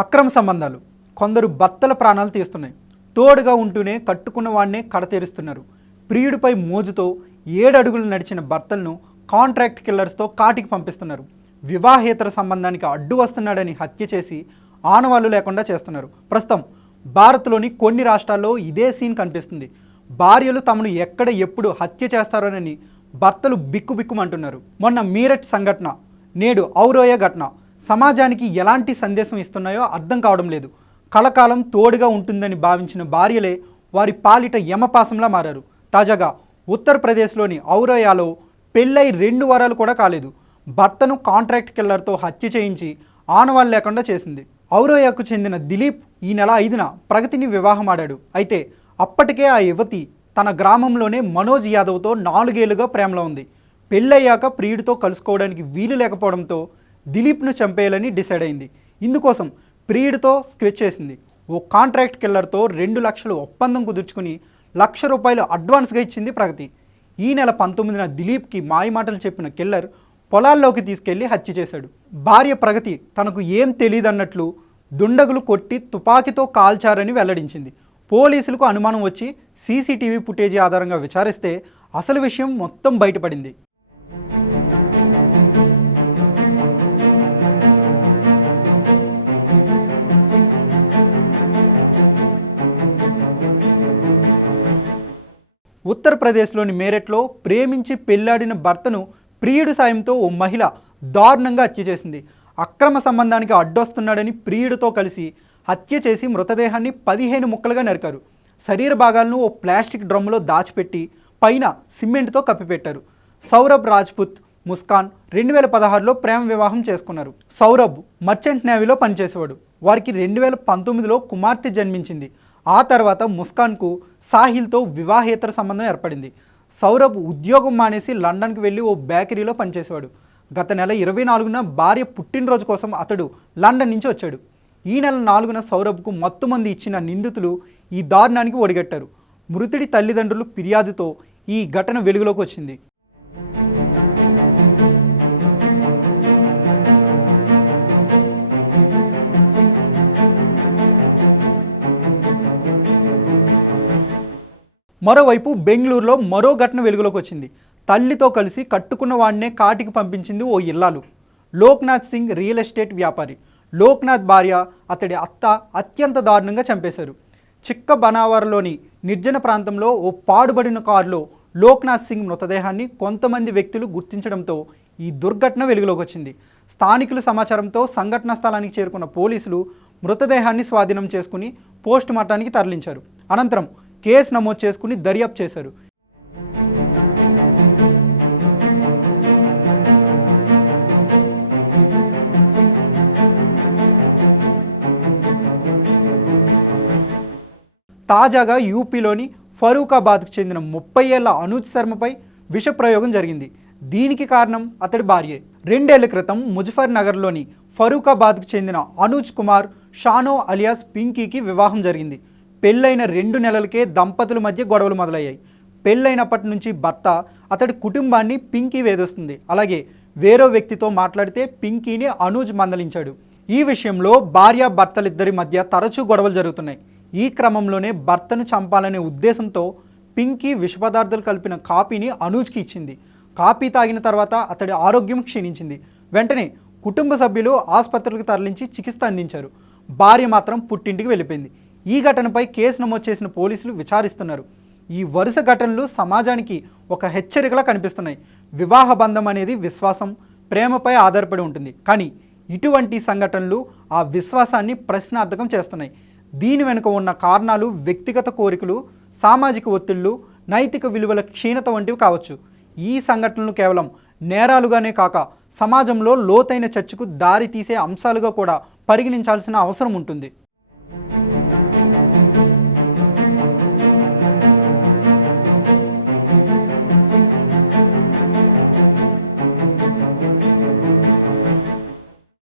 అక్రమ సంబంధాలు కొందరు భర్తల ప్రాణాలు తీస్తున్నాయి. తోడుగా ఉంటూనే కట్టుకున్న వాడినే కడతీరుస్తున్నారు. ప్రియుడిపై మోజుతో 7 అడుగులు నడిచిన భర్తలను కాంట్రాక్ట్ కిల్లర్స్తో కాటికి పంపిస్తున్నారు. వివాహేతర సంబంధానికి అడ్డు వస్తున్నాడని హత్య చేసి ఆనవాళ్లు లేకుండా చేస్తున్నారు. ప్రస్తుతం భారత్లోని కొన్ని రాష్ట్రాల్లో ఇదే సీన్ కనిపిస్తుంది. భార్యలు తమను ఎక్కడ ఎప్పుడు హత్య చేస్తారోనని భర్తలు బిక్కుబిక్కుమంటున్నారు. మొన్న మీరట్ సంఘటన, నేడు ఔరోయ ఘటన సమాజానికి ఎలాంటి సందేశం ఇస్తున్నాయో అర్థం కావడం లేదు. కలకాలం తోడుగా ఉంటుందని భావించిన భార్యలే వారి పాలిట యమపాసంలా మారారు. తాజాగా ఉత్తరప్రదేశ్లోని ఔరోయాలో పెళ్ళై 2 వారాలు కూడా కాలేదు. భర్తను కాంట్రాక్ట్ కిల్లర్తో హత్య చేయించి ఆనవాళ్ళు లేకుండా చేసింది. ఔరోయాకు చెందిన దిలీప్ ఈ నెల 5న ప్రగతిని వివాహమాడాడు. అయితే అప్పటికే ఆ యువతి తన గ్రామంలోనే మనోజ్ యాదవ్తో 4 ఏళ్లుగా ప్రేమలో ఉంది. పెళ్ళయ్యాక ప్రియుడితో కలుసుకోవడానికి వీలు లేకపోవడంతో దిలీప్ను చంపేయాలని డిసైడ్ అయింది. ఇందుకోసం ప్రియుడితో స్కెచ్ చేసింది. ఓ కాంట్రాక్ట్ కిల్లర్తో 2 లక్షలు ఒప్పందం కుదుర్చుకుని ₹1,00,000 అడ్వాన్స్గా ఇచ్చింది ప్రగతి. ఈ నెల 19న దిలీప్కి మాయమాటలు చెప్పిన కిల్లర్ పొలాల్లోకి తీసుకెళ్లి హత్య చేశాడు. భార్య ప్రగతి తనకు ఏం తెలియదన్నట్లు దుండగులు కొట్టి తుపాకీతో కాల్చారని వెల్లడించింది. పోలీసులకు అనుమానం వచ్చి సీసీటీవీ ఫుటేజీ ఆధారంగా విచారిస్తే అసలు విషయం మొత్తం బయటపడింది. ఉత్తరప్రదేశ్లోని మేరట్లో ప్రేమించి పెళ్లాడిన భర్తను ప్రియుడి సాయంతో ఓ మహిళ దారుణంగా హత్య చేసింది. అక్రమ సంబంధానికి అడ్డొస్తున్నాడని ప్రియుడితో కలిసి హత్య చేసి మృతదేహాన్ని 15 ముక్కలుగా నరికారు. శరీర భాగాలను ఓ ప్లాస్టిక్ డ్రమ్ములో దాచిపెట్టి పైన సిమెంట్తో కప్పిపెట్టారు. సౌరభ్ రాజ్పుత్, ముస్కాన్ 2016లో ప్రేమ వివాహం చేసుకున్నారు. సౌరభ్ మర్చెంట్ నేవీలో పనిచేసేవాడు. వారికి 2019లో కుమార్తె జన్మించింది. ఆ తర్వాత ముస్కాన్కు సాహిల్తో వివాహేతర సంబంధం ఏర్పడింది. సౌరభ్ ఉద్యోగం మానేసి లండన్కి వెళ్ళి ఓ బేకరీలో పనిచేసేవాడు. గత నెల 24న భార్య పుట్టినరోజు కోసం అతడు లండన్ నుంచి వచ్చాడు. ఈ నెల 4న సౌరభ్కు మత్తుమంది ఇచ్చిన నిందితులు ఈ దారుణానికి ఒడిగట్టారు. మృతుడి తల్లిదండ్రులు ఫిర్యాదుతో ఈ ఘటన వెలుగులోకి వచ్చింది. మరోవైపు బెంగళూరులో మరో ఘటన వెలుగులోకి వచ్చింది. తల్లితో కలిసి కట్టుకున్న వాడినే కాటికి పంపించింది ఓ ఇల్లాలు. లోక్నాథ్ సింగ్ రియల్ ఎస్టేట్ వ్యాపారి. లోక్నాథ్ భార్య, అతడి అత్త అత్యంత దారుణంగా చంపేశారు. చిక్క బనావర్లోని నిర్జన ప్రాంతంలో ఓ పాడుబడిన కారులో లోక్నాథ్ సింగ్ మృతదేహాన్ని కొంతమంది వ్యక్తులు గుర్తించడంతో ఈ దుర్ఘటన వెలుగులోకి వచ్చింది. స్థానికుల సమాచారంతో సంఘటనా స్థలానికి చేరుకున్న పోలీసులు మృతదేహాన్ని స్వాధీనం చేసుకుని పోస్ట్ మార్టానికి తరలించారు. అనంతరం కేసు నమోదు చేసుకుని దర్యాప్తు చేశారు. తాజాగా యూపీలోని ఫరూకాబాద్కు చెందిన 30 ఏళ్ల అనూజ్ శర్మపై విషప్రయోగం జరిగింది. దీనికి కారణం అతడి భార్యే. 2 ఏళ్ల క్రితం ముజఫర్ నగర్లోని ఫరూకాబాద్కు చెందిన అనూజ్ కుమార్ షానో అలియాస్ పింకీకి వివాహం జరిగింది. పెళ్ళైన 2 నెలలకే దంపతుల మధ్య గొడవలు మొదలయ్యాయి. పెళ్ళైనప్పటి నుంచి భర్త అతడి కుటుంబాన్ని పింకీ వేధిస్తుంది. అలాగే వేరో వ్యక్తితో మాట్లాడితే పింకీని అనూజ్ మందలించాడు. ఈ విషయంలో భార్య భర్తలిద్దరి మధ్య తరచూ గొడవలు జరుగుతున్నాయి. ఈ క్రమంలోనే భర్తను చంపాలనే ఉద్దేశంతో పింకీ విష పదార్థాలు కలిపిన కాపీని అనూజ్కి ఇచ్చింది. కాపీ తాగిన తర్వాత అతడి ఆరోగ్యం క్షీణించింది. వెంటనే కుటుంబ సభ్యులు ఆసుపత్రికి తరలించి చికిత్స అందించారు. భార్య మాత్రం పుట్టింటికి వెళ్ళిపోయింది. ఈ ఘటనపై కేసు నమోదు చేసిన పోలీసులు విచారిస్తున్నారు. ఈ వరుస ఘటనలు సమాజానికి ఒక హెచ్చరికలా కనిపిస్తున్నాయి. వివాహ బంధం అనేది విశ్వాసం, ప్రేమపై ఆధారపడి ఉంటుంది. కానీ ఇటువంటి సంఘటనలు ఆ విశ్వాసాన్ని ప్రశ్నార్థకం చేస్తున్నాయి. దీని వెనుక ఉన్న కారణాలు వ్యక్తిగత కోరికలు, సామాజిక ఒత్తిళ్లు, నైతిక విలువల క్షీణత వంటివి కావచ్చు. ఈ సంఘటనలు కేవలం నేరాలుగానే కాక సమాజంలో లోతైన చర్చకు దారి తీసే అంశాలుగా కూడా పరిగణించాల్సిన అవసరం ఉంటుంది.